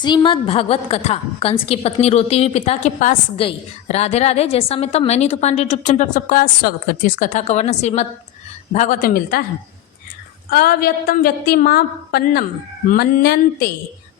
श्रीमद् भागवत कथा। कंस की पत्नी रोती हुई पिता के पास गई। राधे राधे। जैसा मैं तो मैं नीतू पांडे यूट्यूब चैनल पर सबका स्वागत करती हूँ। इस कथा का वर्णन श्रीमद् भागवत में मिलता है। अव्यक्तम व्यक्ति मां पन्नम मन्यन्ते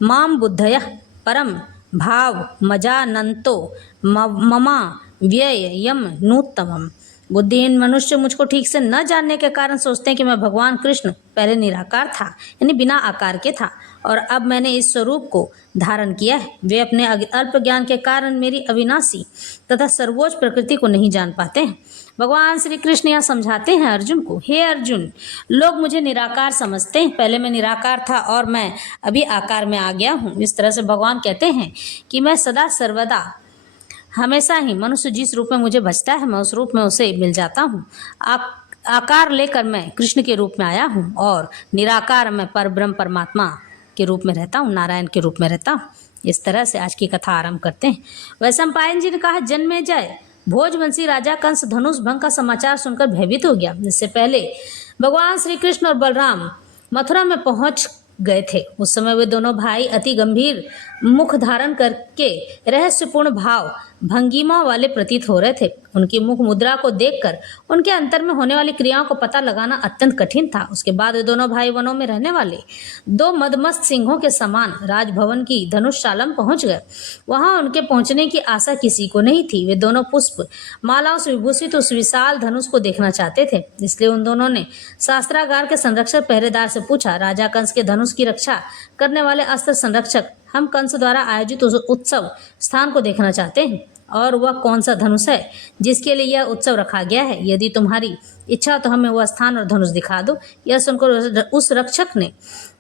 मां बुद्धयः परम भाव मजानंतो ममा व्ययम नूत्तमम्। बुद्धिहीन मनुष्य मुझको ठीक से न जानने के कारण सोचते हैं कि मैं भगवान कृष्ण पहले निराकार था, यानी बिना आकार के था, और अब मैंने इस स्वरूप को धारण किया है। वे अपने अल्प ज्ञान के कारण मेरी अविनाशी तथा सर्वोच्च प्रकृति को नहीं जान पाते हैं। भगवान श्री कृष्ण यहाँ समझाते हैं अर्जुन को, हे अर्जुन, लोग मुझे निराकार समझते हैं। पहले मैं निराकार था और मैं अभी आकार में आ गया हूँ। इस तरह से भगवान कहते हैं कि मैं सदा सर्वदा हमेशा ही मनुष्य जिस रूप में मुझे भजता है, मैं उस रूप में उसे मिल जाता हूँ। आकार लेकर मैं कृष्ण के रूप में आया हूँ और निराकार मैं परब्रह्म परमात्मा के रूप में रहता हूँ, नारायण के रूप में रहता हूँ। इस तरह से आज की कथा आरंभ करते हैं। वैशंपायन जी ने कहा, जन्मेजय, भोजवंशी राजा कंस धनुष भंग का समाचार सुनकर भयभीत हो गया। इससे पहले भगवान श्री कृष्ण और बलराम मथुरा में पहुंच गए थे। उस समय वे दोनों भाई अति गंभीर मुख धारण करके रहस्यपूर्ण भाव भंगिमा वाले प्रतीत हो रहे थे। उनकी मुख मुद्रा को देखकर उनके अंतर में होने वाली क्रियाओं को पता लगाना अत्यंत कठिन था। उसके बाद वे दोनों भाई वनों में रहने वाले दो मदमस्त सिंहों के समान राजभवन की धनुषशाला में पहुंच गए। वहां उनके पहुंचने की आशा किसी को नहीं थी। वे दोनों पुष्प मालाओं से विभूषित उस विशाल धनुष को देखना चाहते थे। इसलिए उन दोनों ने शास्त्रागार के संरक्षक पहरेदार से पूछा, राजा कंस के धनुष की रक्षा करने वाले अस्त्र संरक्षक, हम कंस द्वारा आयोजित उत्सव स्थान को देखना चाहते हैं, और वह कौन सा धनुष है जिसके लिए यह उत्सव रखा गया है? यदि तुम्हारी इच्छा तो हमें वह स्थान और धनुष दिखा दो। यह सुनकर उस रक्षक ने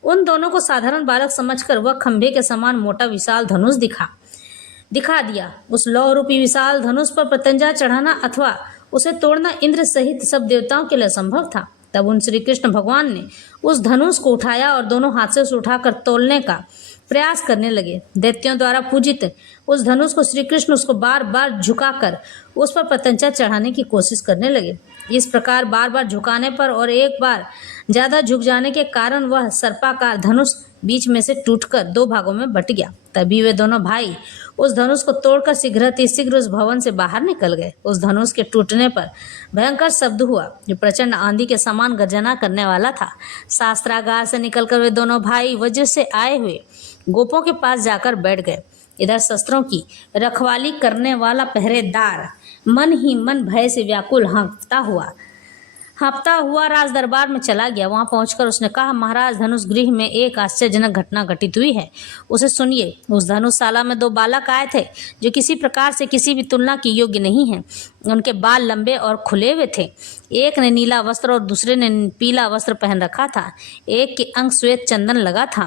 उन दोनों को साधारण बालक समझकर वह खंभे के समान मोटा विशाल धनुष दिखा दिया। उस लौह रूपी विशाल धनुष पर प्रत्यंजा चढ़ाना अथवा उसे तोड़ना इंद्र सहित सब देवताओं के लिए संभव था। तब उन श्री कृष्ण भगवान ने उस धनुष को उठाया और दोनों हाथ से उसे उठाकर तोलने का प्रयास करने लगे। दैत्यों द्वारा पूजित उस धनुष को श्री कृष्ण उसको बार बार झुकाकर उस पर प्रत्यंचा चढ़ाने की कोशिश करने लगे। इस प्रकार बार बार झुकाने पर और एक बार ज्यादा झुक जाने के कारण वह सर्पाकार धनुष बीच में से टूटकर दो भागों में बट गया। तभी वे दोनों भाई उस धनुष को तोड़कर शीघ्र उस भवन से बाहर निकल गए। उस धनुष के टूटने पर भयंकर शब्द हुआ जो प्रचंड आंधी के समान गर्जना करने वाला था। शास्त्रागार से निकलकर वे दोनों भाई वज्र से आए हुए गोपों के पास जाकर बैठ गए। इधर शस्त्रों की रखवाली करने वाला पहरेदार मन ही मन भय से व्याकुल हाँफता हुआ राज दरबार में चला गया। वहां पहुंचकर उसने कहा, महाराज, धनुष गृह में एक आश्चर्यजनक घटना घटित हुई है, उसे सुनिए। उस धनुषशाला में दो बालक आए थे जो किसी प्रकार से किसी भी तुलना के योग्य नहीं है। उनके बाल लंबे और खुले हुए थे। एक ने नीला वस्त्र और दूसरे ने पीला वस्त्र पहन रखा था। एक के अंग श्वेत चंदन लगा था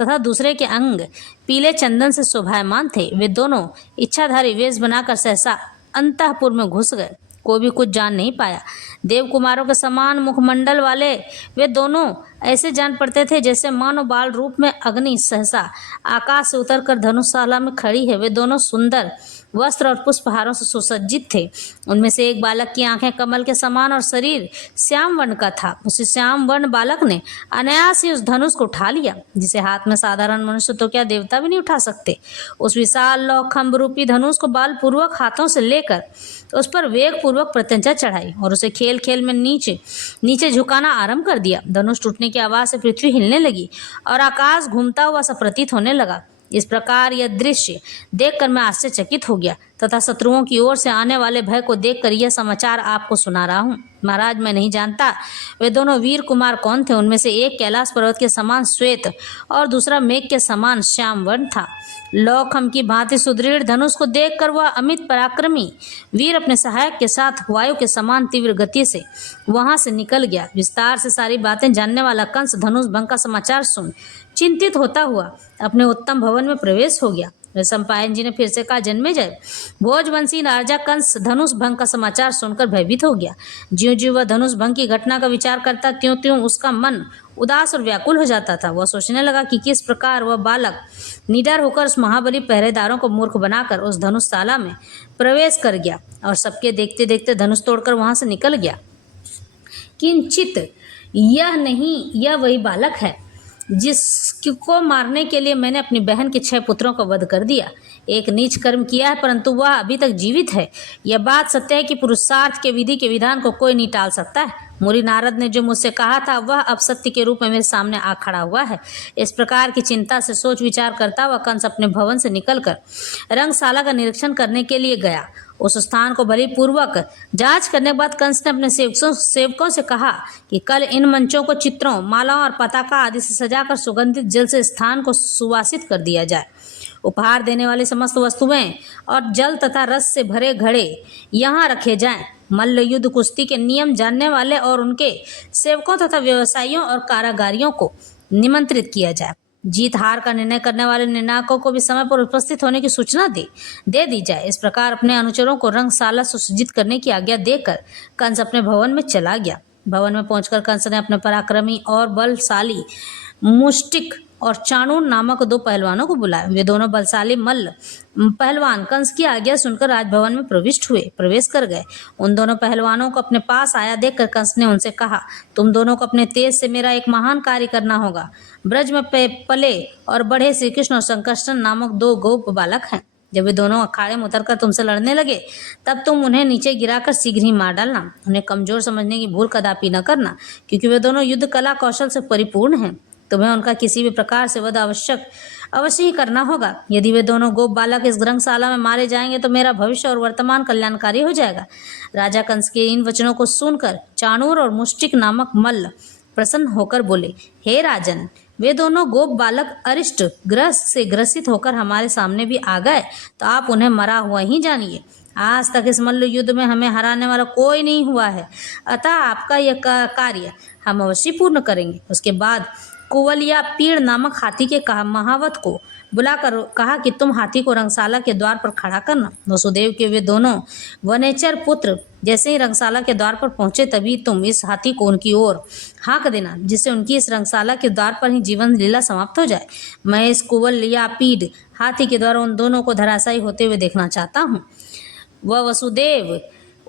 तथा दूसरे के अंग पीले चंदन से शोभायमान थे। वे दोनों इच्छाधारी वेश बनाकर सहसा अंतःपुर में घुस गए। कोई भी कुछ जान नहीं पाया। देव कुमारों के समान मुखमंडल वाले वे दोनों ऐसे जान पड़ते थे जैसे मानो बाल रूप में अग्नि सहसा आकाश से उतरकर धनुषशाला में खड़ी है। वे दोनों सुंदर वस्त्र और पुष्पहारों से सुसज्जित थे। उनमें से एक बालक की आंखें कमल के समान और शरीर श्याम वर्ण का था। उसी श्याम वर्ण बालक ने अनायास ही उस धनुष को उठा लिया, जिसे हाथ में साधारण मनुष्य तो क्या देवता भी नहीं उठा सकते। उस विशाल लौह खंभ रूपी धनुष को बलपूर्वक हाथों से लेकर उस पर वेग पूर्वक प्रत्यंचा चढ़ाई और उसे खेल खेल में नीचे झुकाना आरंभ कर दिया। धनुष टूटने की आवाज से पृथ्वी हिलने लगी और आकाश घूमता हुआ सा प्रतीत होने लगा। इस प्रकार यह दृश्य देखकर मैं आश्चर्यचकित हो गया तथा शत्रुओं की ओर से आने वाले भय को देखकर यह समाचार आपको सुना रहा हूँ। महाराज, मैं नहीं जानता वे दोनों वीर कुमार कौन थे। उनमें से एक कैलाश पर्वत के समान श्वेत और दूसरा मेघ के समान श्याम वर्ण था। लौखम की भांति सुदृढ़ धनुष को देखकर वह अमित पराक्रमी वीर अपने सहायक के साथ वायु के समान तीव्र गति से वहां से निकल गया। विस्तार से सारी बातें जानने वाला कंस धनुष भंग का समाचार सुन चिंतित होता हुआ अपने उत्तम भवन में प्रवेश हो गया। वैशंपायन जी ने फिर से कहा, जन्मेजय, भोजवंशी राजा कंस धनुष भंग का समाचार सुनकर भयभीत हो गया। ज्यों ज्यों वह धनुष भंग की घटना का विचार करता त्यों त्यों उसका मन उदास और व्याकुल हो जाता था। वह सोचने लगा कि किस प्रकार वह बालक निडर होकर उस महाबली पहरेदारों को मूर्ख बनाकर उस धनुषशाला में प्रवेश कर गया और सबके देखते देखते धनुष तोड़कर वहां से निकल गया। किंचित यह नहीं, यह वही बालक है जिसको मारने के लिए मैंने अपनी बहन के 6 पुत्रों का वध कर दिया। एक नीच कर्म किया है, परंतु वह अभी तक जीवित है। यह बात सत्य है कि पुरुषार्थ के विधि के विधान को कोई नहीं टाल सकता है। मुनि नारद ने जो मुझसे कहा था वह अब सत्य के रूप में मेरे सामने आ खड़ा हुआ है। इस प्रकार की चिंता से सोच विचार करता हुआ कंस अपने भवन से निकलकर रंगशाला का निरीक्षण करने के लिए गया। उस स्थान को बलि पूर्वक जांच करने के बाद कंस ने अपने सेवकों से कहा कि कल इन मंचों को चित्रों, मालाओं और पताका आदि से सजाकर सुगंधित जल से स्थान को सुवासित कर दिया जाए। उपहार देने वाली समस्त वस्तुएं और जल तथा रस से भरे घड़े यहाँ रखे जाएं। मल्ल युद्ध कुश्ती के नियम जानने वाले और उनके सेवकों तथा व्यवसायियों और कारागारियों को निमंत्रित किया जाए। जीत हार का निर्णय करने वाले निर्णायकों को भी समय पर उपस्थित होने की सूचना दे दी जाए। इस प्रकार अपने अनुचरों को रंगशाला सुसज्जित करने की आज्ञा देकर कंस अपने भवन में चला गया। भवन में पहुंचकर कंस ने अपने पराक्रमी और बलशाली मुष्टिक और चाणूर नामक 2 पहलवानों को बुलाया। वे दोनों बलशाली मल्ल पहलवान कंस की आज्ञा सुनकर राजभवन में प्रवेश कर गए। उन दोनों पहलवानों को अपने पास आया देखकर कंस ने उनसे कहा, तुम दोनों को अपने तेज से मेरा एक महान कार्य करना होगा। ब्रज में पले और बढ़े श्री कृष्ण और संकर्षण नामक 2 गोप बालक हैं। जब वे दोनों अखाड़े में उतरकर तुमसे लड़ने लगे तब तुम उन्हें नीचे गिराकर शीघ्र ही मार डालना। उन्हें कमजोर समझने की भूल कदापि न करना, क्योंकि वे दोनों युद्ध कला कौशल से परिपूर्ण हैं। तुम्हें उनका किसी भी प्रकार से वध अवश्य ही करना होगा। यदि वे दोनों गोप बालक इस रंगशाला में मारे जाएंगे तो मेरा भविष्य और वर्तमान कल्याणकारी हो जाएगा। राजा कंस के इन वचनों को सुनकर चाणूर और मुष्टिक नामक मल्ल प्रसन्न होकर बोले, हे राजन, वे दोनों गोप बालक अरिष्ट ग्रस्त से ग्रसित होकर हमारे सामने भी आ गए तो आप उन्हें मरा हुआ ही जानिए। आज तक इस मल्ल युद्ध में हमें हराने वाला कोई नहीं हुआ है, अतः आपका यह कार्य हम अवश्य पूर्ण करेंगे। उसके बाद कुवल या पीड़ नामक हाथी के महावत को बुलाकर कहा कि तुम हाथी को रंगशाला के द्वार पर खड़ा करना। वसुदेव के वे दोनों वनेचर पुत्र जैसे ही रंगशाला के द्वार पर पहुंचे तभी तुम इस हाथी को उनकी ओर हाँक देना, जिससे उनकी इस रंगशाला के द्वार पर ही जीवन लीला समाप्त हो जाए। मैं इस कुवल या पीड़ हाथी के द्वारा उन दोनों को धराशायी होते हुए देखना चाहता हूँ। वह वसुदेव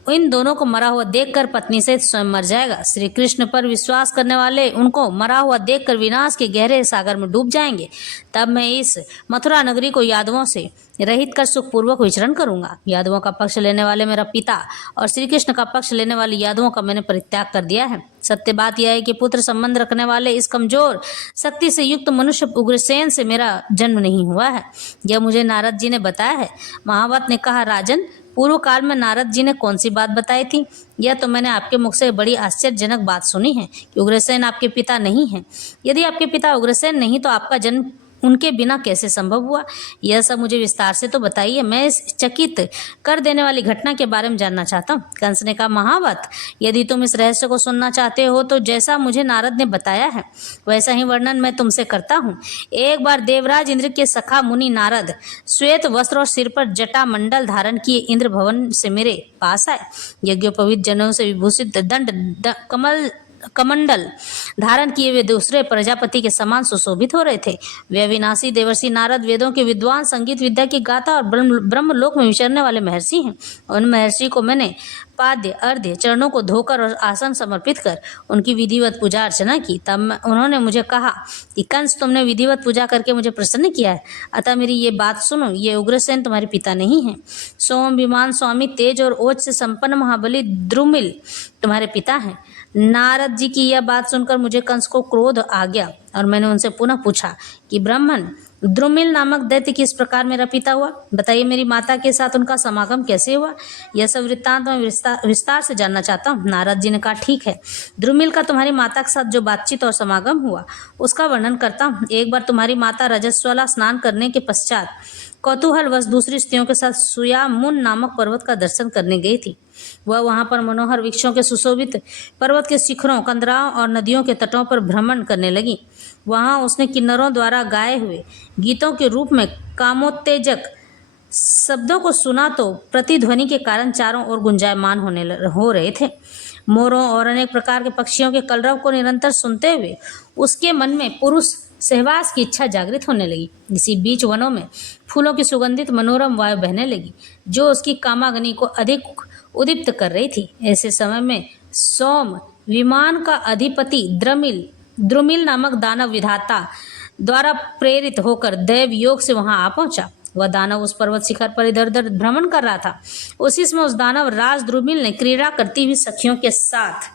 इन दोनों को मरा हुआ देखकर पत्नी से स्वयं मर जाएगा। श्री कृष्ण पर विश्वास करने वाले उनको मरा हुआ देखकर विनाश के गहरे सागर में डूब जाएंगे। तब मैं इस मथुरा नगरी को यादवों से रहित कर सुखपूर्वक विचरण करूंगा। यादवों का पक्ष लेने वाले मेरा पिता और श्री कृष्ण का पक्ष लेने वाले यादवों का मैंने परित्याग कर दिया है। सत्य बात यह है कि पुत्र संबंध रखने वाले इस कमजोर शक्ति से युक्त मनुष्य उग्रसेन से मेरा जन्म नहीं हुआ है। यह मुझे नारद जी ने बताया है। महावत ने कहा, राजन, पूर्व काल में नारद जी ने कौन सी बात बताई थी? यह तो मैंने आपके मुख से बड़ी आश्चर्यजनक बात सुनी है कि उग्रसेन आपके पिता नहीं हैं। यदि आपके पिता उग्रसेन नहीं तो आपका जन्म उनके बिना कैसे संभव हुआ? यह सब मुझे विस्तार से तो बताइए। मैं इस चकित कर देने वाली घटना के बारे में जानना चाहता हूँ। कंस ने कहा, महावत, यदि तुम इस रहस्य को सुनना चाहते हो तो जैसा मुझे नारद ने बताया है वैसा ही वर्णन मैं तुमसे करता हूँ। एक बार देवराज इंद्र के सखा मुनि नारद श्वेत वस्त्र और सिर पर जटा मंडल धारण किए इंद्र भवन से मेरे पास आए। यज्ञोपवीत जनों से विभूषित दंड कमंडल धारण किए वे दूसरे प्रजापति के समान सुशोभित हो रहे थे। वे अविनाशी देवर्षि नारद वेदों के विद्वान, संगीत विद्या की गाथा और ब्रह्मलोक में विचरने वाले महर्षि हैं। उन महर्षि को मैंने पाद्य अर्ध्य चरणों को धोकर और आसन समर्पित कर उनकी विधिवत पूजा अर्चना की। तब उन्होंने मुझे कहा कि कंस, तुमने विधिवत पूजा करके मुझे प्रसन्न किया है, अतः मेरी ये बात सुनो। ये उग्रसेन तुम्हारे पिता नहीं है। सोम विमान स्वामी तेज और ओज से संपन्न महाबली द्रुमिल तुम्हारे पिता हैं। नारद जी की यह बात सुनकर मुझे कंस को क्रोध आ गया और मैंने उनसे पुनः पूछा कि ब्राह्मण, द्रुमिल नामक दैत्य किस प्रकार मेरा पिता हुआ? बताइए, मेरी माता के साथ उनका समागम कैसे हुआ? यह सब वृत्तांत मैं विस्तार से जानना चाहता हूँ। नारद जी ने कहा, ठीक है, द्रुमिल का तुम्हारी माता के साथ जो बातचीत और समागम हुआ उसका वर्णन करता हूँ। एक बार तुम्हारी माता रजस्वला स्नान करने के पश्चात कौतूहलवश दूसरी स्त्रियों के साथ सुयामुन नामक पर्वत का दर्शन करने गई थी। वह वहां पर मनोहर वृक्षों के सुशोभित पर्वत के शिखरों, कंदराओं और नदियों के तटों पर भ्रमण करने लगी। वहां उसने किन्नरों द्वारा गाए हुए गीतों के रूप में कामोत्तेजक शब्दों को सुना तो प्रतिध्वनि के कारण चारों ओर गुंजायमान हो रहे थे। मोरों और अनेक प्रकार के पक्षियों के कलरव को निरंतर सुनते हुए उसके मन में पुरुष सहवास की इच्छा जागृत होने लगी। इसी बीच वनों में फूलों की सुगंधित मनोरम वायु बहने लगी जो उसकी कामाग्नि को अधिक उद्दीप्त कर रही थी। ऐसे समय में सोम विमान का अधिपति द्रुमिल द्रुमिल नामक दानव विधाता द्वारा प्रेरित होकर दैव योग से वहां आ पहुंचा। वह दानव उस पर्वत शिखर पर इधर उधर भ्रमण कर रहा था। उसी समय उस दानव राज द्रुमिल ने क्रीड़ा करती हुई सखियों के साथ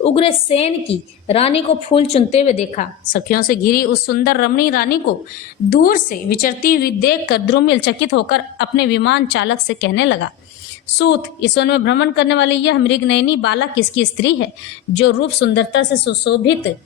उग्रसेन की रानी को फूल चुनते हुए देखा। सखियों से घिरी उस सुंदर रमणीय रानी को दूर से विचरती हुई देखकर द्रुमिल चकित होकर अपने विमान चालक से कहने लगा, सूत, इस वन में भ्रमण करने वाली यह मृगनयनी बालक किसकी स्त्री है, जो रूप सुंदरता से सुशोभित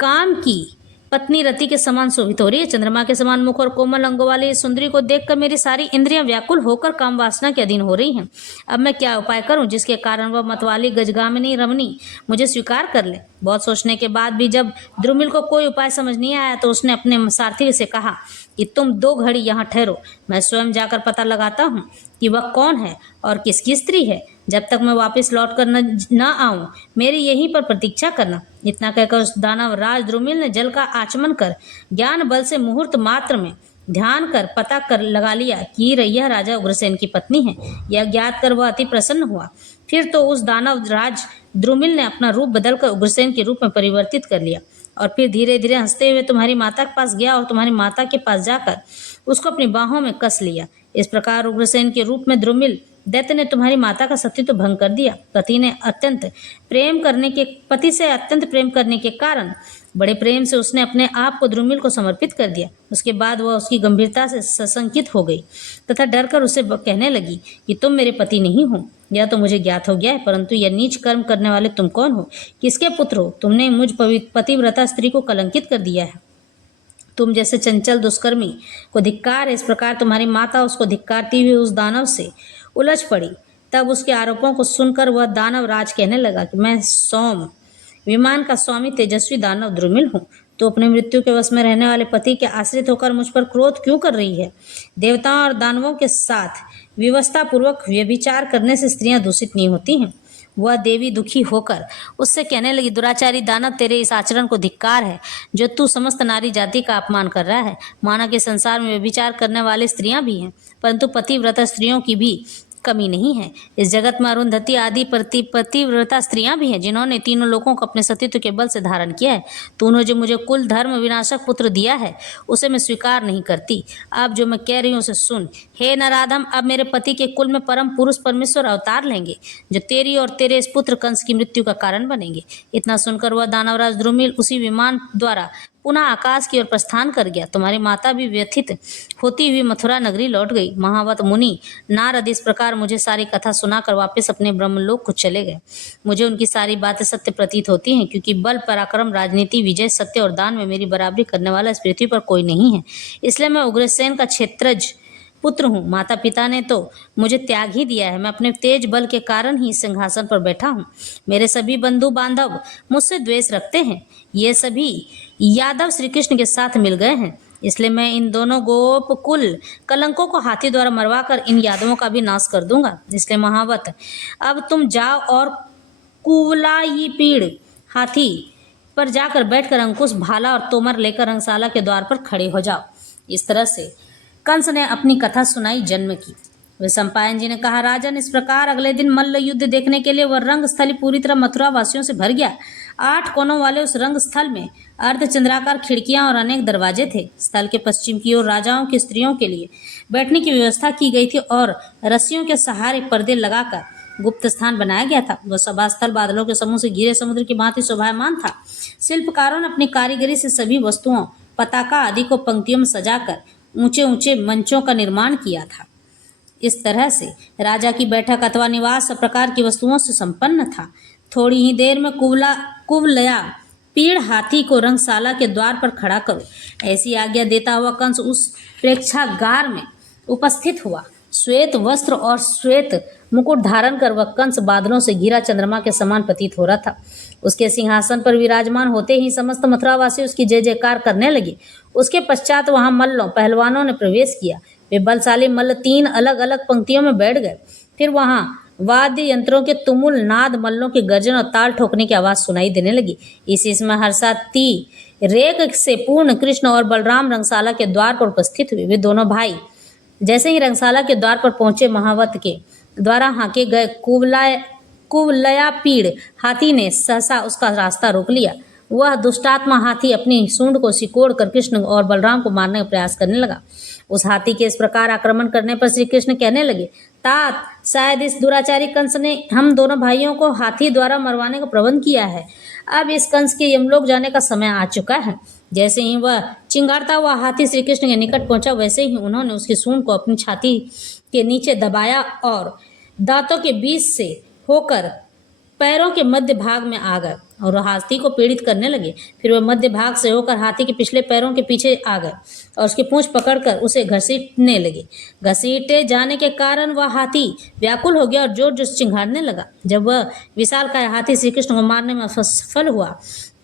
काम की पत्नी रति के समान शोभित हो रही है। चंद्रमा के समान मुख और कोमल अंगों वाली इस सुंदरी को देखकर मेरी सारी इंद्रियां व्याकुल होकर काम वासना के अधीन हो रही हैं। अब मैं क्या उपाय करूं जिसके कारण वह मतवाली गजगामिनी रमणी मुझे स्वीकार कर ले। बहुत सोचने के बाद भी जब द्रुमिल को कोई उपाय समझ नहीं आया तो उसने अपने सारथी से कहा कि तुम 2 घड़ी यहाँ ठहरो, मैं स्वयं जाकर पता लगाता हूँ कि वह कौन है और किसकी स्त्री है। जब तक मैं वापस लौट कर न आऊं, मेरी यहीं पर प्रतीक्षा करना। इतना कहकर उस दानव राज द्रुमिल ने जल का आचमन कर ज्ञान बल से मुहूर्त मात्र में ध्यान कर पता कर लगा लिया कि यह राजा उग्रसेन की पत्नी है। यह ज्ञात कर वह अति प्रसन्न हुआ। फिर तो उस दानव राज द्रुमिल ने अपना रूप बदलकर उग्रसेन के रूप में परिवर्तित कर लिया और फिर धीरे धीरे हंसते हुए तुम्हारी माता के पास गया और तुम्हारी माता के पास जाकर उसको अपनी बाहों में कस लिया। इस प्रकार उग्रसेन के रूप में द्रुमिल दैत्य ने तुम्हारी माता का सतीत्व भंग कर दिया। पति से अत्यंत प्रेम करने के कारण बड़े प्रेम से उसने अपने आप को द्रुमिल को समर्पित कर दिया। उसके बाद वह उसकी गंभीरता से सशंकित हो गई तथा डरकर उसे कहने लगी कि तुम मेरे पति नहीं हो। यह तो मुझे ज्ञात हो गया है, परंतु यह नीच कर्म करने वाले तुम कौन हो, किसके पुत्र हो? तुमने मुझ पतिव्रता स्त्री को कलंकित कर दिया है। तुम जैसे चंचल दुष्कर्मी को धिक्कार है, इस प्रकार तुम्हारी माता उसको धिक्कारती हुई उस दानव से उलझ पड़ी। तब उसके आरोपों को सुनकर वह दानव राज कहने लगा कि मैं सौम विमान का स्वामी तेजस्वी दानव द्रुमिल हूँ। तो अपने मृत्यु के वश में रहने वाले पति के आश्रित होकर मुझ पर क्रोध क्यों कर रही है? देवताओं और दानवों के साथ विवशता पूर्वक व्यभिचार करने से स्त्रियां दूषित नहीं होती हैं। वह देवी दुखी होकर उससे कहने लगी, दुराचारी दानव, तेरे इस आचरण को धिक्कार है जो तू समस्त नारी जाति का अपमान कर रहा है। माना कि संसार में व्यभिचार करने वाली स्त्रियां भी हैं, परंतु पतिव्रता स्त्रियों की भी कमी नहीं है। इस जगत में अरुंधति आदि पतिव्रता स्त्रियां भी हैं जिन्होंने तीनों लोगों को अपने सतीत्व के बल से धारण किया है। तूने जो मुझे कुल धर्म विनाशक पुत्र दिया है उसे मैं स्वीकार नहीं करती। अब जो मैं कह रही हूँ उसे सुन। हे नराधम, अब मेरे पति के कुल में परम पुरुष परमेश्वर अवतार लेंगे जो तेरी और तेरे इस पुत्र कंस की मृत्यु का कारण बनेंगे। इतना सुनकर वह दानवराज द्रुमिल उसी विमान द्वारा पुनः आकाश की ओर प्रस्थान कर गया। तुम्हारी माता भी व्यथित होती हुई मथुरा नगरी लौट गई। महावत मुनि नारद इस प्रकार मुझे सारी कथा सुनाकर वापस अपने ब्रह्मलोक को चले गए। मुझे उनकी सारी बातें सत्य प्रतीत होती हैं, क्योंकि बल, पराक्रम, राजनीति, विजय, सत्य और दान में मेरी बराबरी करने वाला इस पृथ्वी पर कोई नहीं है। इसलिए मैं उग्रसेन का क्षेत्रज पुत्र हूँ। माता पिता ने तो मुझे त्याग ही दिया है। मैं अपने तेज बल के कारण ही सिंहासन पर बैठा हूँ। मेरे सभी बंधु बांधव मुझसे द्वेष रखते हैं। ये सभी यादव श्री कृष्ण के साथ मिल गए हैं। इसलिए मैं इन दोनों गोप कुल कलंकों को हाथी द्वारा मरवा कर इन यादवों का भी नाश कर दूंगा। इसलिए महावत, अब तुम जाओ और कुवलायी पीड़ हाथी पर जाकर बैठकर अंकुश, भाला और तोमर लेकर रंगशाला के द्वार पर खड़े हो जाओ। इस तरह से कंस ने अपनी कथा सुनाई जन्म की। वैशंपायन जी ने कहा, राजन, इस प्रकार अगले दिन मल्ल युद्ध देखने के लिए वह रंग स्थली पूरी तरह मथुरा वासियों से भर गया। 8 कोनों वाले उस रंग स्थल में अर्धचंद्राकार खिड़कियां और अनेक दरवाजे थे। स्थल के पश्चिम की ओर राजाओं की स्त्रियों के लिए बैठने की व्यवस्था की गई थी और रस्सियों के सहारे पर्दे लगाकर गुप्त स्थान बनाया गया था। वह सभा स्थल बादलों के समूह से घिरे समुद्र की भांति शोभायमान था। शिल्पकारों ने अपनी कारीगरी से सभी वस्तुओं, पताका आदि को पंक्तियों में सजाकर ऊंचे ऊंचे मंचों का निर्माण किया था। इस तरह से राजा की बैठक अथवा निवास सब प्रकार की वस्तुओं से संपन्न था। थोड़ी ही देर में कुवलया पीड़ हाथी को रंगशाला के द्वार पर खड़ा करो, ऐसी आज्ञा देता हुआ कंस उस प्रेक्षागार में उपस्थित हुआ। श्वेत वस्त्र और श्वेत मुकुट धारण कर वह कंस बादलों से घिरा चंद्रमा के समान प्रतीत हो रहा था। उसके सिंहासन पर विराजमान होते ही समस्त मथुरावासी उसकी जय जयकार करने लगे। उसके पश्चात वहां मल्लों, पहलवानों ने प्रवेश किया। वे बलशाली मल्ल 3 अलग अलग पंक्तियों में बैठ गए। फिर वहां वाद्य यंत्रों के तुमुल नाद, मल्लों के गर्जन और ताल ठोकने की आवाज सुनाई देने लगी। इसी समय हर्षाती रेख से पूर्ण कृष्ण और बलराम रंगशाला के द्वार पर उपस्थित हुए। वे दोनों भाई जैसे ही रंगशाला के द्वार पर पहुंचे, महावत के द्वारा हाके गए कुवलया पीड़ हाथी ने सहसा उसका रास्ता रोक लिया। वह दुष्टात्मा हाथी अपनी सूंड को सिकोड़ कर कृष्ण और बलराम को मारने का प्रयास करने लगा। उस हाथी के इस प्रकार आक्रमण करने पर श्री कृष्ण कहने लगे, तात, शायद इस दुराचारी कंस ने हम दोनों भाइयों को हाथी द्वारा मरवाने का प्रबंध किया है। अब इस कंस के यमलोक जाने का समय आ चुका है। जैसे ही वह चिंगारता हुआ हाथी श्री कृष्ण के निकट पहुंचा, वैसे ही उन्होंने उसकी सूंड को अपनी छाती के नीचे दबाया और दांतों के बीच से होकर पैरों के मध्य भाग में आ गए और हाथी को पीड़ित करने लगे। फिर वह मध्य भाग से होकर हाथी के पिछले पैरों के पीछे आ गए और उसकी पूंछ पकड़कर उसे घसीटने लगे। घसीटे जाने के कारण वह हाथी व्याकुल हो गया और जोर जोर से चिंघाड़ने लगा। जब वह विशालकाय हाथी श्री कृष्ण को मारने में सफल हुआ,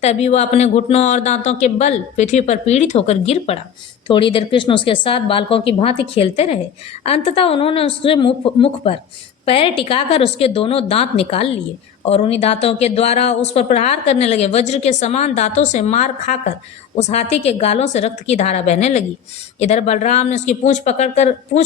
तभी वह अपने घुटनों और दांतों के बल पृथ्वी पर पीड़ित होकर गिर पड़ा। थोड़ी देर कृष्ण उसके साथ बालकों की भांति खेलते रहे। अंततः उन्होंने उसके मुख पर पैर टिकाकर उसके दोनों दांत निकाल लिए और उन्हीं दांतों के द्वारा उस पर प्रहार करने लगे। वज्र के समान दांतों से मार खाकर उस हाथी के गालों से रक्त की धारा बहने लगी। इधर बलराम ने उसकी पूंछ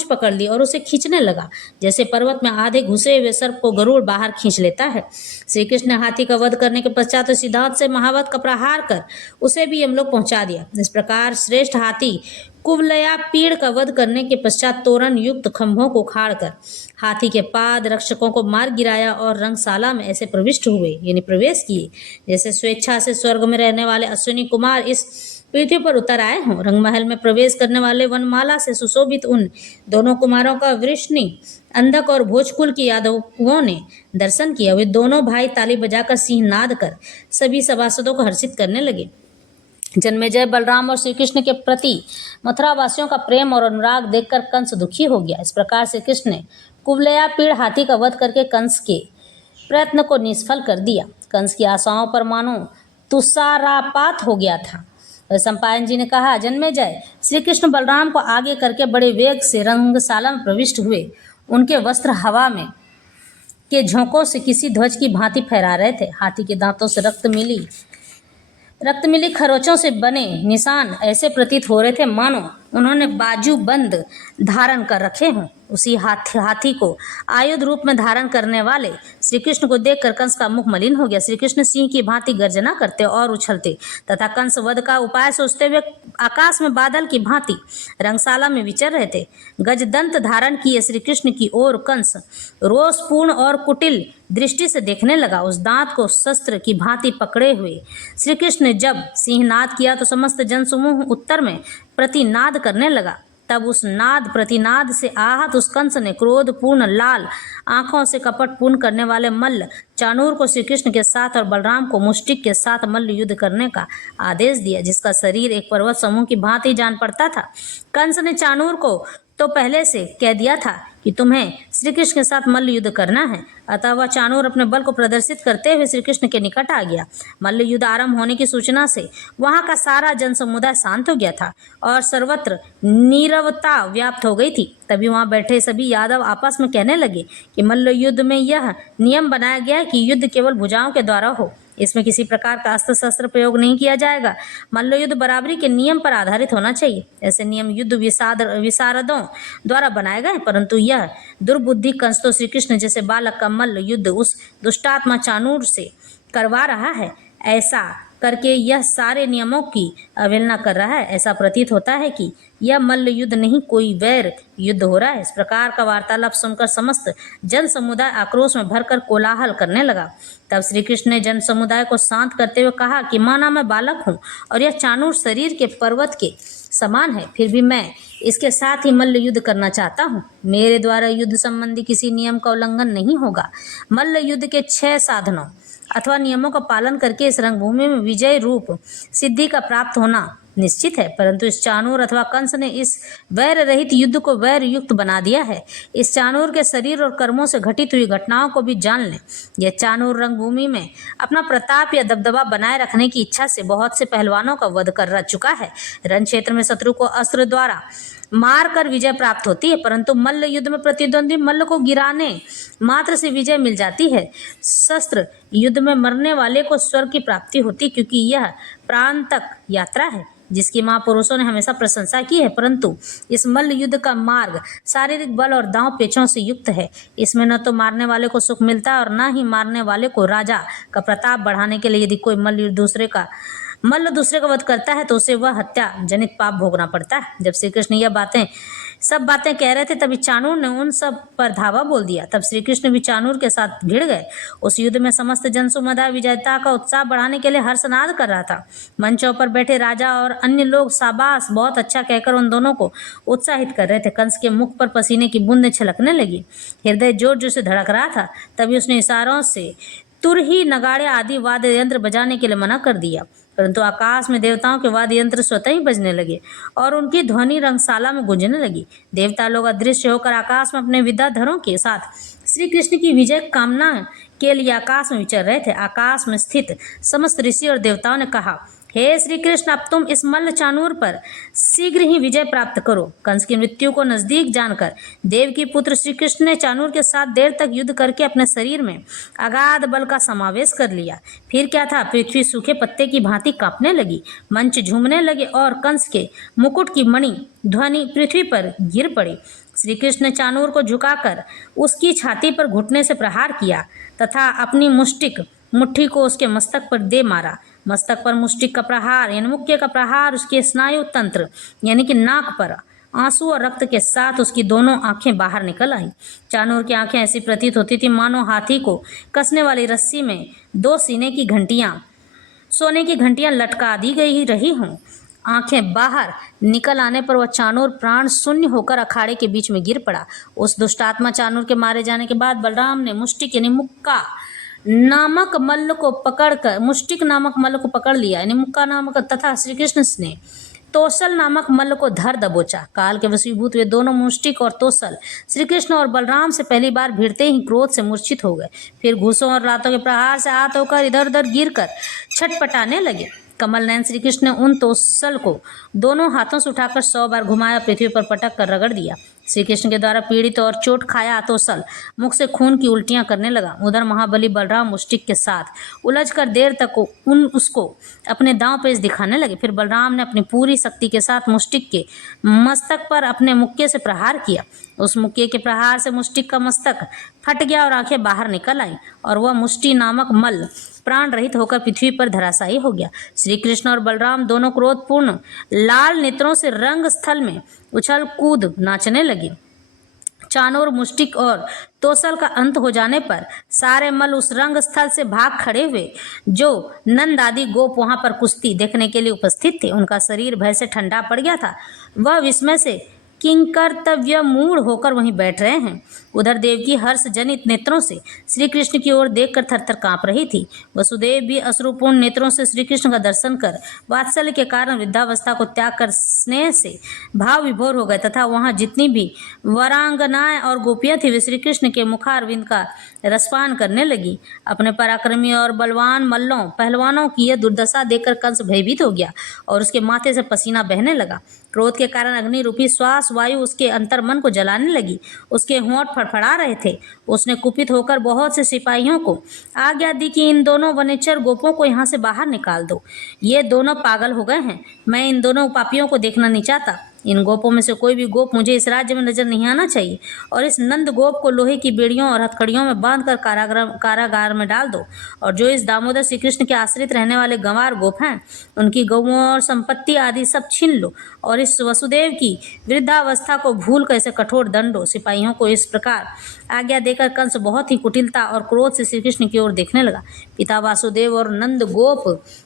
पकड़ ली और उसे खींचने लगा, जैसे पर्वत में आधे घुसे हुए सर्प को गरुड़ बाहर खींच लेता है। श्री कृष्ण ने हाथी का वध करने के पश्चात उसी दांत से महावत का प्रहार कर उसे भी यमलोक पहुंचा दिया। इस प्रकार श्रेष्ठ हाथी कुवलया पीड़ का वध करने के पश्चात तोरण युक्त खंभों को उखाड़कर हाथी के पाद रक्षकों को मार गिराया और रंगशाला में ऐसे प्रविष्ट हुए, यानी प्रवेश किए, जैसे स्वेच्छा से स्वर्ग में रहने वाले अश्विनी कुमार इस पृथ्वी पर उतर आए हों। रंगमहल में प्रवेश करने वाले वनमाला से सुशोभित उन दोनों कुमारों का वृष्णि, अंधक और भोजकुल के यादवों ने दर्शन किया। वे दोनों भाई ताली बजाकर सिंहनाद कर सभी सभासदों को हर्षित करने लगे। जन्मेजय बलराम और श्री कृष्ण के प्रति मथुरावासियों का प्रेम और अनुराग देखकर कंस दुखी हो गया। इस प्रकार श्री कृष्ण ने कुवलया पीड़ हाथी का वध करके कंस के प्रयत्न को निष्फल कर दिया। कंस की आशाओं पर मानो तुषारापात हो गया था। सम्पायन जी ने कहा, जन्मेजय, श्री कृष्ण बलराम को आगे करके बड़े वेग से रंगशाला में प्रविष्ट हुए। उनके वस्त्र हवा में के झोंकों से किसी ध्वज की भांति फहरा रहे थे। हाथी के दांतों से रक्त मिली खरोचों से बने निशान ऐसे प्रतीत हो रहे थे मानो उन्होंने बाजू बंद धारण कर रखे हों। उसी हाथी को आयुध रूप में धारण करने वाले श्री कृष्ण को देखकर कंस का मुख मलिन हो गया। श्री कृष्ण सिंह की भांति गर्जना करते और उछलते तथा कंस वध का उपाय सोचते हुए आकाश में बादल की भांति रंगशाला में विचर रहे थे। गजदंत धारण किए श्री कृष्ण की ओर कंस रोषपूर्ण और कुटिल दृष्टि से देखने लगा। उस दांत को शस्त्र की भांति पकड़े हुए श्री कृष्ण ने जब सिंहनाद किया तो समस्त जनसमूह उत्तर में प्रतिनाद करने लगा। तब उस नाद प्रतिनाद से आहत उस कंस ने क्रोधपूर्ण लाल आंखों से कपटपूर्ण करने वाले मल्ल चाणूर को श्री कृष्ण के साथ और बलराम को मुष्टिक के साथ मल्ल युद्ध करने का आदेश दिया, जिसका शरीर एक पर्वत समूह की भांति जान पड़ता था। कंस ने चाणूर को तो पहले से कह दिया था कि तुम्हें श्री कृष्ण के साथ मल्ल युद्ध करना है, अतः वह चाणूर अपने बल को प्रदर्शित करते हुए श्री कृष्ण के निकट आ गया। मल्ल युद्ध आरंभ होने की सूचना से वहां का सारा जन समुदाय शांत हो गया था और सर्वत्र नीरवता व्याप्त हो गई थी। तभी वहां बैठे सभी यादव आपस में कहने लगे कि मल्ल युद्ध में यह नियम बनाया गया है कि युद्ध केवल भुजाओं के द्वारा हो, इसमें किसी प्रकार का अस्त्र शस्त्र प्रयोग नहीं किया जाएगा। मल्ल युद्ध बराबरी के नियम पर आधारित होना चाहिए। ऐसे नियम युद्ध विशारदों द्वारा बनाए गए, परंतु यह दुर्बुद्धि कंस तो श्री कृष्ण जैसे बालक का मल्ल युद्ध उस दुष्टात्मा चाणूर से करवा रहा है। ऐसा करके यह सारे नियमों की अवहेलना कर रहा है। ऐसा प्रतीत होता है कि यह मल्ल युद्ध नहीं, कोई वैर युद्ध हो रहा है। इस प्रकार का वार्तालाप सुनकर समस्त जन समुदाय आक्रोश में भरकर कोलाहल करने लगा। तब श्री कृष्ण ने जन समुदाय को शांत करते हुए कहा कि माना मैं बालक हूँ और यह चाणूर शरीर के पर्वत के समान है, फिर भी मैं इसके साथ ही मल्ल युद्ध करना चाहता हूँ। मेरे द्वारा युद्ध संबंधी किसी नियम का उल्लंघन नहीं होगा। मल्ल युद्ध के 6 साधनों अथवा नियमों का पालन करके इस रंगभूमि में विजय रूप सिद्धि का प्राप्त होना निश्चित है, परंतु इस चाणूर अथवा कंस ने इस वैर रहित युद्ध को वैर युक्त बना दिया है। इस चाणूर के शरीर और कर्मों से घटित हुई घटनाओं को भी जान लें। यह चाणूर रंगभूमि में अपना प्रताप या दबदबा बनाए रखने की इच्छा से बहुत से पहलवानों का वध कर चुका है। रण क्षेत्र में शत्रु को अस्त्र द्वारा मार कर विजय प्राप्त होती है, परंतु मल्ल युद्ध में प्रतिद्वंदी मल्ल को गिराने मात्र से विजय मिल जाती है। शस्त्र युद्ध में मरने वाले को स्वर्ग की प्राप्ति होती है, क्योंकि यह प्राण तक यात्रा है जिसकी महापुरुषों ने हमेशा प्रशंसा की है। परंतु इस मल्ल युद्ध का मार्ग शारीरिक बल और दांव पेचों से युक्त है। इसमें न तो मारने वाले को सुख मिलता है और न ही मारने वाले को। राजा का प्रताप बढ़ाने के लिए यदि कोई मल्ल दूसरे का वध करता है तो उसे वह हत्या जनित पाप भोगना पड़ता है। जब श्री कृष्ण यह सब बातें कह रहे थे, तभी चाणूर ने उन सब पर धावा बोल दिया। तब श्री कृष्ण भी चाणूर के साथ भिड़ गए। उस युद्ध में समस्त जनसुमदा विजयता का उत्साह बढ़ाने के लिए हर्षनाद कर रहा था। मंचों पर बैठे राजा और अन्य लोग शाबाश, बहुत अच्छा कहकर उन दोनों को उत्साहित कर रहे थे। कंस के मुख पर पसीने की बूंदें छलकने लगी, हृदय जोर जोर से धड़क रहा था। तभी उसने इशारों से तुरही, नगाड़े आदि वाद्य यंत्र बजाने के लिए मना कर दिया, परंतु आकाश में देवताओं के वाद्य यंत्र स्वतः ही बजने लगे और उनकी ध्वनि रंगशाला में गूंजने लगी। देवता लोग अदृश्य होकर आकाश में अपने विद्याधरों के साथ श्री कृष्ण की विजय कामना के लिए आकाश में विचर रहे थे। आकाश में स्थित समस्त ऋषि और देवताओं ने कहा, हे श्री कृष्ण, अब तुम इस मल्ल चाणूर पर शीघ्र ही विजय प्राप्त करो। कंस की मृत्यु को नजदीक जानकर देव की पुत्र श्री कृष्ण ने चाणूर के साथ देर तक युद्ध करके अपने शरीर में अगाध बल का समावेश कर लिया। फिर क्या था, पृथ्वी सूखे पत्ते की भांति कांपने लगी, मंच झूमने लगे और कंस के मुकुट की मणि ध्वनि पृथ्वी पर गिर पड़ी। श्री कृष्ण ने चाणूर को झुकाकर उसकी छाती पर घुटने से प्रहार किया तथा अपनी मुट्ठी को उसके मस्तक पर दे मारा। मस्तक पर मुष्टिक का प्रहार यानी मुक्के का प्रहार उसके स्नायु तंत्र यानी कि नाक पर आंसू और रक्त के साथ उसकी दोनों आंखें बाहर निकल आई। चाणूर की आंखें ऐसी प्रतीत होती थी मानो हाथी को कसने वाली रस्सी में 2 सोने की घंटियां लटका दी गई रही हों। आंखें बाहर निकल आने पर वह चाणूर प्राण शून्य होकर अखाड़े के बीच में गिर पड़ा। उस दुष्टात्मा चाणूर के मारे जाने के बाद बलराम ने मुष्टिक नामक मल्ल को पकड़ लिया यानी मुक्का नामक, तथा श्री कृष्ण ने तोसल नामक मल्ल को धर दबोचा। काल के वशीभूत वे दोनों मुष्टिक और तोसल श्री कृष्ण और बलराम से पहली बार भिड़ते ही क्रोध से मूर्छित हो गए। फिर घूसों और लातों के प्रहार से आहत होकर इधर उधर गिरकर छटपटाने लगे। कमल नयन श्री कृष्ण ने उन तोसल को दोनों हाथों से उठाकर 100 बार घुमाया, पृथ्वी पर पटक कर रगड़ दिया। श्री कृष्ण के द्वारा पीड़ित और चोट खाया तोसल मुख से खून की उल्टियां करने लगा। उधर महाबली बलराम मुष्टिक के साथ उलझकर देर तक उसको अपने दांव पेच दिखाने लगे। फिर बलराम ने अपनी पूरी शक्ति के साथ मुष्टिक के मस्तक पर अपने मुक्के से प्रहार किया। उस मुक्के के प्रहार से मुष्टिक का मस्तक फट गया और आंखें बाहर निकल आई और वह मुष्टि नामक मल्ल प्राण रहित होकर पृथ्वी पर धराशायी हो गया। श्री कृष्ण और बलराम दोनों क्रोधपूर्ण लाल नेत्रों से रंग स्थल में उछल कूद नाचने लगे। चाणूर, मुष्टिक और तोसल का अंत हो जाने पर सारे मल्ल उस रंग स्थल से भाग खड़े हुए। जो नंद आदि गोप वहां पर कुश्ती देखने के लिए उपस्थित थे, उनका शरीर भय से ठंडा पड़ गया था। वह विस्मय से किंकर्तव्य मूढ़ होकर वहीं बैठ रहे हैं। उधर देवकी हर्ष जनित नेत्रों से श्री कृष्ण की ओर देखकर थरथर कांप रही थी। वसुदेव भी अश्रुपूर्ण नेत्रों से श्री कृष्ण का दर्शन कर वात्सल्य के कारण वृद्धावस्था को त्याग कर स्नेह से भाव विभोर हो गए तथा वहां जितनी भी वरांगनाएं और गोपियां थी वे श्री कृष्ण के मुखारविंद का रसपान करने लगी। अपने पराक्रमी और बलवान पहलवानों की यह दुर्दशा देखकर कंस भयभीत हो गया और उसके माथे से पसीना बहने लगा। क्रोध के कारण अग्नि रूपी श्वास वायु उसके अंतर्मन को जलाने लगी। उसके होंठ फड़फड़ा रहे थे। उसने कुपित होकर बहुत से सिपाहियों को आज्ञा दी कि इन दोनों वनेचर गोपों को यहाँ से बाहर निकाल दो। ये दोनों पागल हो गए हैं। मैं इन दोनों पापियों को देखना नहीं चाहता। इन गोपों में से कोई भी गोप मुझे इस राज्य में नजर नहीं आना चाहिए और इस नंद गोप को लोहे की बेड़ियों और हथकड़ियों में बांधकर कारागार में डाल दो। और जो इस दामोदर श्री कृष्ण के आश्रित रहने वाले गंवार गोप हैं, उनकी गौओं और संपत्ति आदि सब छीन लो और इस वसुदेव की वृद्धावस्था को भूल कर इसे कठोर दंड दो। सिपाहियों को इस प्रकार आज्ञा देकर कंस बहुत ही कुटिलता और क्रोध से श्री कृष्ण की ओर देखने लगा। पिता वासुदेव और नंद गोप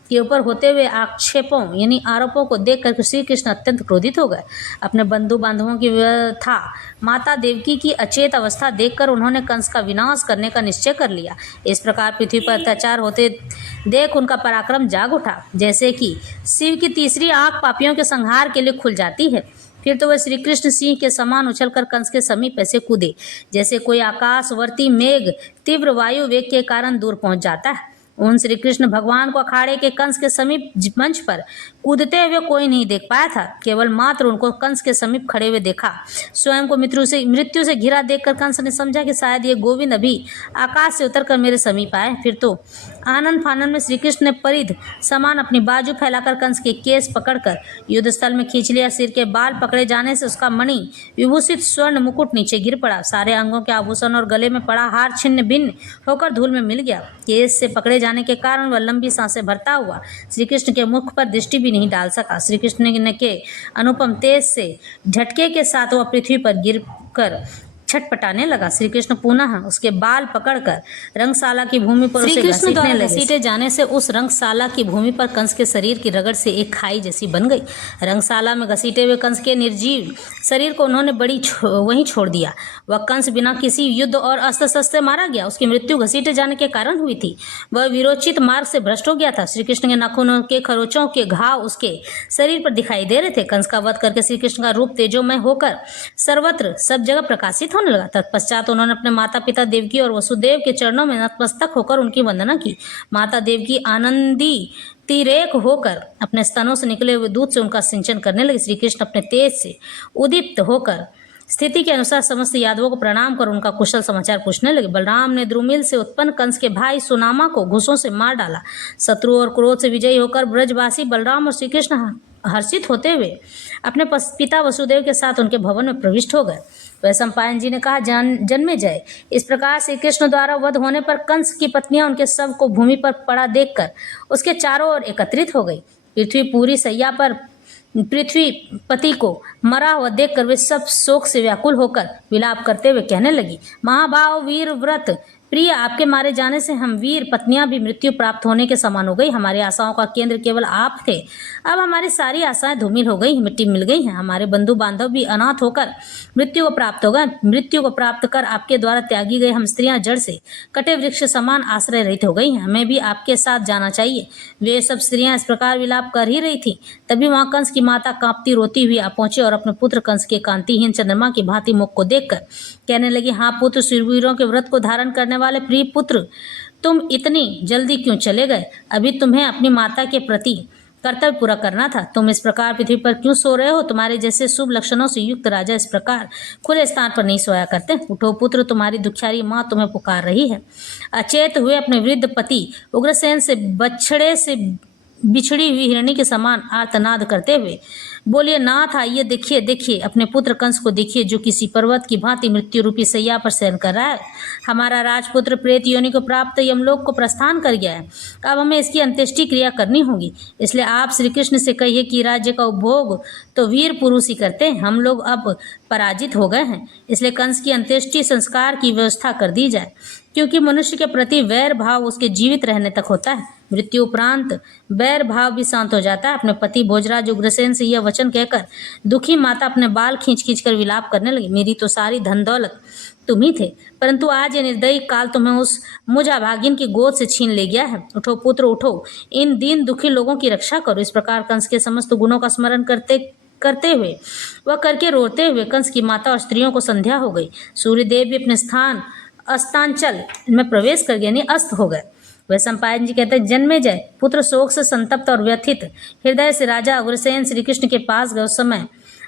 के ऊपर होते हुए आक्षेपों यानी आरोपों को देखकर श्री कृष्ण अत्यंत क्रोधित हो गए। अपने बंधु बांधवों की व्यथा माता देवकी की अचेत अवस्था देखकर उन्होंने कंस का विनाश करने का निश्चय कर लिया। इस प्रकार पृथ्वी पर अत्याचार होते देख उनका पराक्रम जाग उठा, जैसे कि शिव की तीसरी आंख पापियों के संहार के लिए खुल जाती है। फिर तो वह श्री कृष्ण सिंह के समान उछलकर कंस के समीप ऐसे कूदे जैसे कोई आकाशवर्ती मेघ तीव्र वायु वेग के कारण दूर पहुंच जाता है। उन श्री कृष्ण भगवान को अखाड़े के कंस के समीप मंच पर कूदते हुए कोई नहीं देख पाया था, केवल मात्र उनको कंस के समीप खड़े हुए देखा। स्वयं को मृत्यु से घिरा देखकर कंस ने समझा कि शायद ये गोविंद अभी आकाश से उतरकर मेरे समीप आए। फिर तो आनंद फानन में श्री कृष्ण ने परिध समान अपनी बाजू फैलाकर कंस के केस पकड़कर युद्ध स्थल में खींच लिया। सिर के बाल पकड़े जाने से उसका मणि विभूषित स्वर्ण मुकुट नीचे गिर पड़ा। सारे अंगों के आभूषण और गले में पड़ा हार छिन्न भिन्न होकर धूल में मिल गया। केस से पकड़े जाने के कारण वह लंबी सांसें भरता हुआ श्री कृष्ण के मुख पर दृष्टि भी नहीं डाल सका। श्री कृष्ण के अनुपम तेज से झटके के साथ वह पृथ्वी पर गिरकर छटपटाने लगा। श्री कृष्ण पुनः उसके बाल पकड़कर रंगशाला की भूमि पर उसे घसीटने लगे। घसीटे जाने से उस रंगशाला की भूमि पर कंस के शरीर की रगड़ से एक खाई जैसी बन गई। रंगशाला में घसीटे हुए कंस के निर्जीव शरीर को उन्होंने वहीं छोड़ दिया। वह कंस बिना किसी युद्ध और अस्त्र शस्त्र मारा गया। उसकी मृत्यु घसीटे जाने के कारण हुई थी। वह विरोचित मार्ग से भ्रष्ट हो गया था। श्री कृष्ण के नाखूनों के खरोचों के घाव उसके शरीर पर दिखाई दे रहे थे। कंस का वध करके श्री कृष्ण का रूप तेजोमय होकर सर्वत्र सब जगह प्रकाशित होने लगा। तत्पश्चात उन्होंने अपने माता पिता देवकी और वसुदेव के चरणों में नतमस्तक होकर उनकी वंदना की। माता देवकी आनंदी तिरेक होकर अपने स्तनों से निकले हुए दूध से उनका सिंचन करने लगे। श्री कृष्ण अपने तेज से उदीप्त होकर स्थिति के अनुसार समस्त यादवों को प्रणाम कर उनका कुशल समाचार पूछने लगे। बलराम ने द्रुमिल से उत्पन्न कंस के भाई सुनामा को घुसों से मार डाला। शत्रु और क्रोध से विजयी होकर ब्रजवासी बलराम और श्री कृष्ण हर्षित होते हुए अपने पिता वसुदेव के साथ उनके भवन में प्रविष्ट हो गए। वैशंपायन जी ने कहा, जन्मेजय, इस प्रकार श्री कृष्ण द्वारा वध होने पर कंस की पत्नियां उनके शव को भूमि पर पड़ा देखकर उसके चारों ओर एकत्रित हो गई। पृथ्वी पूरी सैया पर पृथ्वी पति को मरा हुआ देखकर वे सब शोक से व्याकुल होकर विलाप करते हुए कहने लगी, महाभाव वीर व्रत प्रिय, आपके मारे जाने से हम वीर पत्नियां भी मृत्यु प्राप्त होने के समान हो गई। हमारी आशाओं का केंद्र केवल आप थे। अब हमारी सारी आशाएं धूमिल हो गई, मिट्टी मिल गई हैं। हमारे बंधु बांधव भी अनाथ होकर मृत्यु को प्राप्त हो गए। मृत्यु को प्राप्त कर आपके द्वारा त्यागी गई हम स्त्रियां जड़ से कटे वृक्ष समान आश्रय रहित हो गई हैं। हमें भी आपके साथ जाना चाहिए। वे सब स्त्रियां इस प्रकार विलाप कर ही रही थी, तभी वहां कंस की माता कांपती रोती हुई आ पहुंची और अपने पुत्र कंस के कांतिहीन चंद्रमा की भांति मुख को देखकर कहने लगी, हाँ पुत्र, शूरवीरों के व्रत को धारण करने वाले प्रिय पुत्र, तुम इतनी जल्दी क्यों चले गए? अभी तुम्हें अपनी माता के प्रति कर्तव्य पूरा करना था। तुम इस प्रकार पृथ्वी पर क्यों सो रहे हो? तुम्हारे जैसे शुभ लक्षणों से युक्त राजा इस प्रकार खुले स्थान पर नहीं सोया करते। उठो पुत्र, तुम्हारी दुखियारी माँ तुम्हें पुकार रही है। अचेत हुए अपने वृद्ध पति उग्रसेन से बछड़े से बिछड़ी हुई हिरणी के समान आर्तनाद करते हुए बोलिए, नाथ आइए, देखिए देखिए, अपने पुत्र कंस को देखिए, जो किसी पर्वत की भांति मृत्यु रूपी सैया पर शयन कर रहा है। हमारा राजपुत्र प्रेत योनि को प्राप्त यमलोक को प्रस्थान कर गया है। अब हमें इसकी अंत्येष्टि क्रिया करनी होगी। इसलिए आप श्री कृष्ण से कहिए कि राज्य का उपभोग तो वीर पुरुष ही करते हैं। हम लोग अब पराजित हो गए हैं, इसलिए कंस की अंत्येष्टि संस्कार की व्यवस्था कर दी जाए, क्योंकि मनुष्य के प्रति वैर भाव उसके जीवित रहने तक होता है। मृत्यु उपरांत वैर भाव भी शांत हो जाता है। अपने पति भोजराज उग्रसेन से यह वचन कहकर दुखी माता अपने बाल खींच खींच कर विलाप करने लगी। मेरी तो सारी धन दौलत तुम ही थे, परंतु आज ये निर्दयी काल तुम्हें उस मुझ अभागिन की गोद से छीन ले गया है। उठो पुत्र उठो, इन दीन दुखी लोगों की रक्षा करो। इस प्रकार कंस के समस्त गुणों का स्मरण करते हुए वह करके रोते हुए कंस की माता और स्त्रियों को संध्या हो गई। सूर्यदेव भी अपने स्थान अस्तांचल में प्रवेश कर गए, यानी अस्त हो गए। वैशंपायन जी कहते हैं, जन्मेजय पुत्र शोक से संतप्त और व्यथित हृदय से राजा उग्रसेन श्री कृष्ण के पास गए। उस समय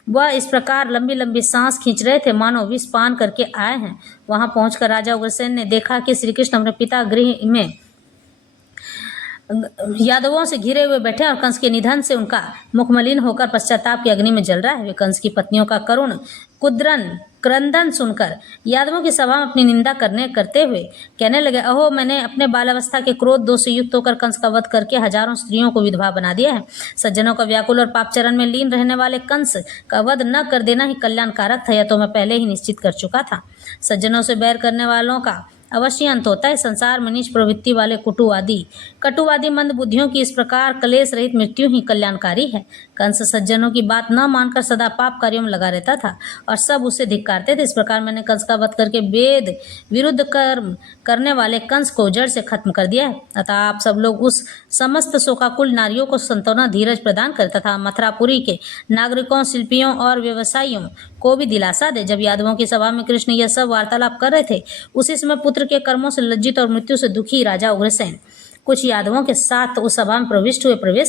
वह इस प्रकार लंबी लंबी सांस खींच रहे थे मानो विष पान करके आए हैं। वहां पहुंचकर राजा उग्रसेन ने देखा कि श्री कृष्ण अपने पिता गृह में यादवों से घिरे हुए बैठे और कंस के निधन से उनका मुख मलिन होकर पश्चाताप की अग्नि में जल रहा है। वे कंस की पत्नियों का करुण क्रंदन सुनकर यादवों की सभा में अपनी निंदा करते हुए कहने लगे, अहो, मैंने अपने बालावस्था के क्रोध दोष से युक्त होकर कंस का वध करके हजारों स्त्रियों को विधवा बना दिया है। सज्जनों का व्याकुल और पापचरण में लीन रहने वाले कंस का वध न कर देना ही कल्याणकारक था। यह तो मैं पहले ही निश्चित कर चुका था। सज्जनों से बैर करने वालों का अवश्य अंत होता है। संसार में नीच प्रवृत्ति वाले कटुवादी मंद बुद्धियों की इस प्रकार कलेश रहित मृत्यु ही कल्याणकारी है। कंस सज्जनों की बात न मानकर सदा पाप कार्यों में लगा रहता था और सब उसे धिक्कारते थे। इस प्रकार मैंने कंस का वध करके वेद विरुद्ध कर्म करने वाले कंस को जड़ से खत्म कर दिया है। अतः आप सब लोग उस समस्त शोकाकुल नारियों को संतोना धीरज प्रदान कर तथा मथुरापुरी के नागरिकों, शिल्पियों और व्यवसायियों को भी दिलासा दे। जब यादवों की सभा में कृष्ण यह सब वार्तालाप कर रहे थे, उसी समय पुत्र के कर्मों से लज्जित और मृत्यु से दुखी राजा उग्रसेन कुछ यादवों के साथ उस सभा में प्रवेश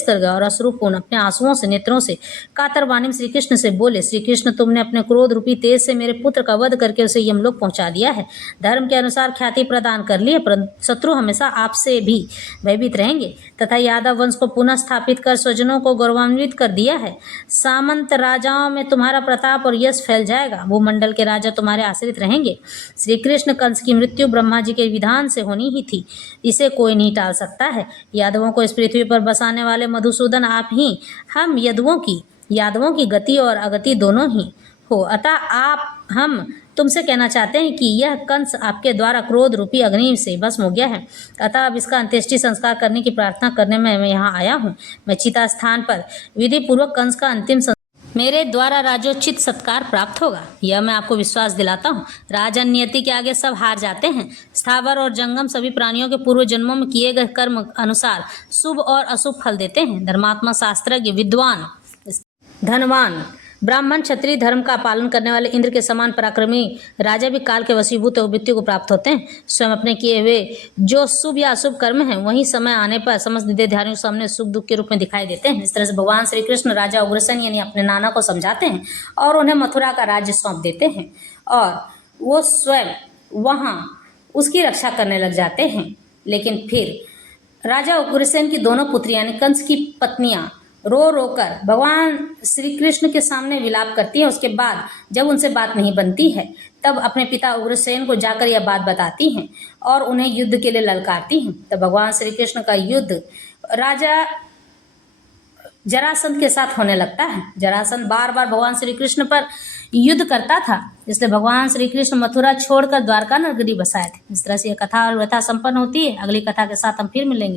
कर गए और अश्रुपूर्ण अपने आंसुओं से नेत्रों से कातर वाणी में श्री कृष्ण से बोले, श्री कृष्ण, तुमने अपने क्रोध रूपी तेज से मेरे पुत्र का वध करके उसे यमलोक पहुंचा दिया है, धर्म के अनुसार ख्याति प्रदान कर ली है, परंतु शत्रु हमेशा आपसे भी भयभीत रहेंगे तथा यादव वंश को पुनः स्थापित कर स्वजनों को गौरवान्वित कर दिया है। सामंत राजाओं में तुम्हारा प्रताप और यश फैल जाएगा, भूमंडल के राजा तुम्हारे आश्रित रहेंगे। श्री कृष्ण, कंस की मृत्यु ब्रह्मा जी के विधान से होनी ही थी, इसे कोई नहीं टाल सकता है। यादवों को इस पृथ्वी पर बसाने वाले मधुसूदन आप ही, हम यादवों की गति और अगति दोनों ही हो, अतः हम तुमसे कहना चाहते हैं कि यह कंस आपके द्वारा क्रोध रूपी अग्नि से भस्म हो गया है, अतः अब इसका अंत्येष्टि संस्कार करने की प्रार्थना करने में मैं यहाँ आया हूँ। मैं चिता स्थान पर विधि पूर्वक कंस का अंतिम मेरे द्वारा राजोचित सत्कार प्राप्त होगा, यह मैं आपको विश्वास दिलाता हूँ। राजन, नियति के आगे सब हार जाते हैं। स्थावर और जंगम सभी प्राणियों के पूर्व जन्मों में किए गए कर्म अनुसार शुभ और अशुभ फल देते हैं। धर्मात्मा, शास्त्रज्ञ, विद्वान, धनवान, ब्राह्मण, क्षत्रिय, धर्म का पालन करने वाले इंद्र के समान पराक्रमी राजा भी काल के वशीभूत और मृत्यु को प्राप्त होते हैं। स्वयं अपने किए हुए जो शुभ या अशुभ कर्म हैं वही समय आने पर समस्त देहधारियों के सामने सुख दुख के रूप में दिखाई देते हैं। इस तरह से भगवान श्री कृष्ण राजा उग्रसेन यानी अपने नाना को समझाते हैं और उन्हें मथुरा का राज्य सौंप देते हैं और वो स्वयं वहाँ उसकी रक्षा करने लग जाते हैं। लेकिन फिर राजा उग्रसेन की दोनों पुत्रियां यानी कंस की पत्नियां रो रो कर भगवान श्री कृष्ण के सामने विलाप करती हैं। उसके बाद जब उनसे बात नहीं बनती है तब अपने पिता उग्रसेन को जाकर यह बात बताती हैं और उन्हें युद्ध के लिए ललकारती हैं। तब भगवान श्री कृष्ण का युद्ध राजा जरासंध के साथ होने लगता है। जरासंध बार बार भगवान श्री कृष्ण पर युद्ध करता था, इसलिए भगवान श्री कृष्ण मथुरा छोड़कर द्वारका नगरी बसाए थे। इस तरह से यह कथा और व्यथा संपन्न होती है। अगली कथा के साथ हम फिर मिलेंगे।